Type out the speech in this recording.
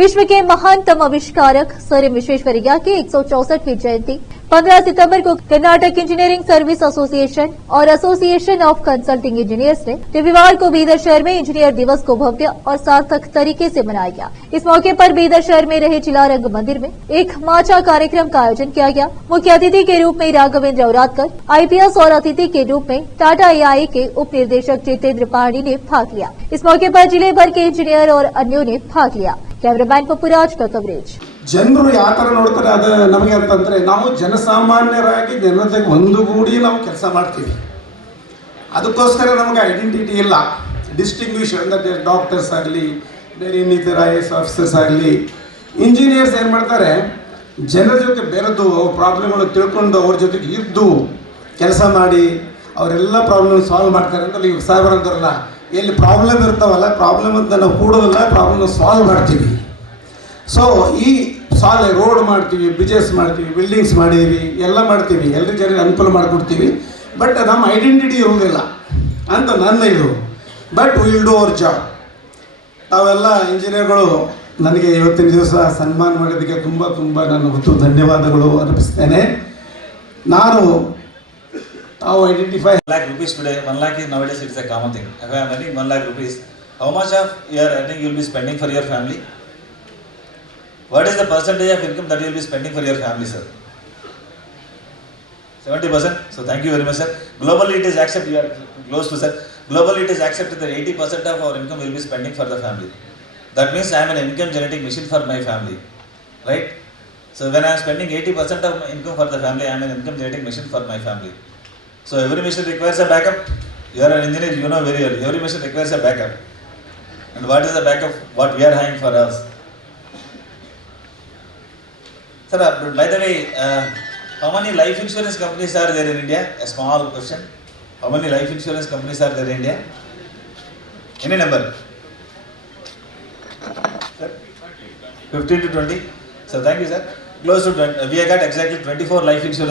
विश्व के महानतम आविष्कारक सर एम विश्वेश्वरैया की 164वीं जयंती 15 सितंबर को कर्नाटक इंजीनियरिंग सर्विस एसोसिएशन और एसोसिएशन ऑफ कंसल्टिंग इंजीनियर्स ने रविवार को बीदर शहर में इंजीनियर दिवस को भव्य और सार्थक तरीके से मनाया गया। इस मौके पर बीदर शहर में रहे जिला रंग मंदिर में एक माचा कार्यक्रम का आयोजन किया गया। मुख्य अतिथि के रूप में राघवेंद्र औरादकर आईपीएस और अतिथि के रूप में टाटा एआई के उप निर्देशक जितेंद्र पाणी ने भाग लिया। इस मौके पर जिले भर के इंजीनियर और अन्यों ने भाग लिया। कैमरामैन पपुराज का कवरेज। ಜನರು ಯಾವ ಥರ ನೋಡ್ತಾರೆ ಅದು ನಮಗೆ ಅಂತಂದರೆ ನಾವು ಜನಸಾಮಾನ್ಯರಾಗಿ ಜನರ ಜೊತೆಗೆ ಒಂದುಗೂಡಿ ನಾವು ಕೆಲಸ ಮಾಡ್ತೀವಿ. ಅದಕ್ಕೋಸ್ಕರ ನಮಗೆ ಐಡೆಂಟಿಟಿ ಇಲ್ಲ. ಡಿಸ್ಟಿಂಗ್ವಿಷ್ ಅಂದರೆ ಡಾಕ್ಟರ್ಸ್ ಆಗಲಿ ಬೇರೆ ಇನ್ನಿತರ IAS ಆಫೀಸರ್ಸ್ ಆಗಲಿ ಇಂಜಿನಿಯರ್ಸ್ ಏನು ಮಾಡ್ತಾರೆ, ಜನರ ಜೊತೆ ಬೆರೆತು ಅವ್ರ ಪ್ರಾಬ್ಲಮ್ಗಳು ತಿಳ್ಕೊಂಡು ಅವ್ರ ಜೊತೆಗೆ ಇದ್ದು ಕೆಲಸ ಮಾಡಿ ಅವರೆಲ್ಲ ಪ್ರಾಬ್ಲಮ್ ಸಾಲ್ವ್ ಮಾಡ್ತಾರೆ ಅಂತ ಈಗ ಸಾಹೇಬರು ಅಂತಾರಲ್ಲ, ಎಲ್ಲಿ ಪ್ರಾಬ್ಲಮ್ ಇರ್ತಾವಲ್ಲ ಪ್ರಾಬ್ಲಮ್ ಅಂತ ನಾವು ಕೂಡೋದಿಲ್ಲ, ಪ್ರಾಬ್ಲಮ್ ಸಾಲ್ವ್ ಮಾಡ್ತೀವಿ. ಸೊ ಈ ರೋಡ್ ಮಾಡ್ತೀವಿ, ಬ್ರಿಡ್ಜಸ್ ಮಾಡ್ತೀವಿ, ಬಿಲ್ಡಿಂಗ್ಸ್ ಮಾಡೀವಿ, ಎಲ್ಲ ಮಾಡ್ತೀವಿ, ಎಲ್ಲರ ಜನರಿಗೆ ಅನುಕೂಲ ಮಾಡಿಕೊಡ್ತೀವಿ. ಬಟ್ ನಮ್ಮ ಐಡೆಂಟಿಟಿ ಇರುವುದಿಲ್ಲ ಅಂತ ನನ್ನ ಇದು. But will do our job. ತಾವೆಲ್ಲ ಇಂಜಿನಿಯರ್ಗಳು ನನಗೆ ಇವತ್ತಿನ ದಿವಸ ಸನ್ಮಾನ ಮಾಡೋದಕ್ಕೆ ತುಂಬ ತುಂಬ ನಾನು ಧನ್ಯವಾದಗಳು ಅರ್ಪಿಸ್ತೇನೆ. ನಾನು ತಾವು identify ₹1,00,000 today, 1 lakh is nowadays it's a common thing. If I am earning ₹1,00,000, how much of your earning you will be spending for your family? What is the percentage of income that you will be spending for your family, sir? 70%. So thank you very much, sir. Globally it is accepted, you are close to, sir. Globally it is accepted that 80% of our income will be spending for the family. That means I am an income generating machine for my family, right? So when I am spending 80% of my income for the family, I am an income generating machine for my family. So every machine requires a backup. You are an engineer, you know very well. Every machine requires a backup. And what is the backup? What we are having for us? Sir, by the way, how many life insurance companies are there in India? A small question. How many life insurance companies are there in India? Any number? Sir? 15 to 20. So thank you, sir. Close to 20. We have got exactly 24 life insurance.